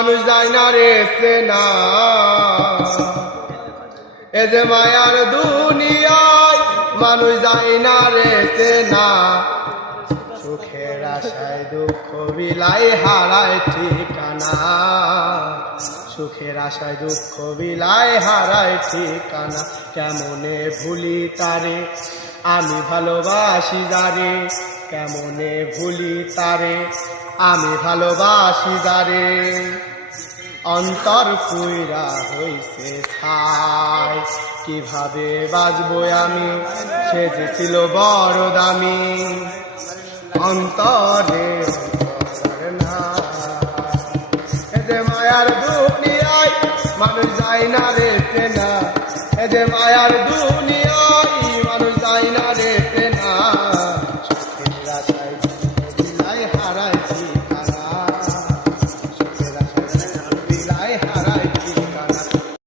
মানুষ যায় না রে চেনা এ যে মায়ার দুনিয়ায় মানুষ যায় না রে চেনা সুখের আশায় দুঃখ বিলাই হারায় ঠিকানা সুখের আশায় দুঃখ বিলাই হারায় ঠিকানা কেমনে ভুলি তারে আমি ভালোবাসি যারে কেমনে ভুলি তারে আমি ভালোবাসি যারে অন্তর পুইরা হইছে ছাই কিভাবে বাজবো আমি সে যে ছিল বড় দামি অন্তরে না এ যে মায়ার দুনিয়ায় মানুষ যায় না রে চেনা এ যে মায়ার দুনিয়ায় মানুষ যায় না রে চেনা সুখের আশায়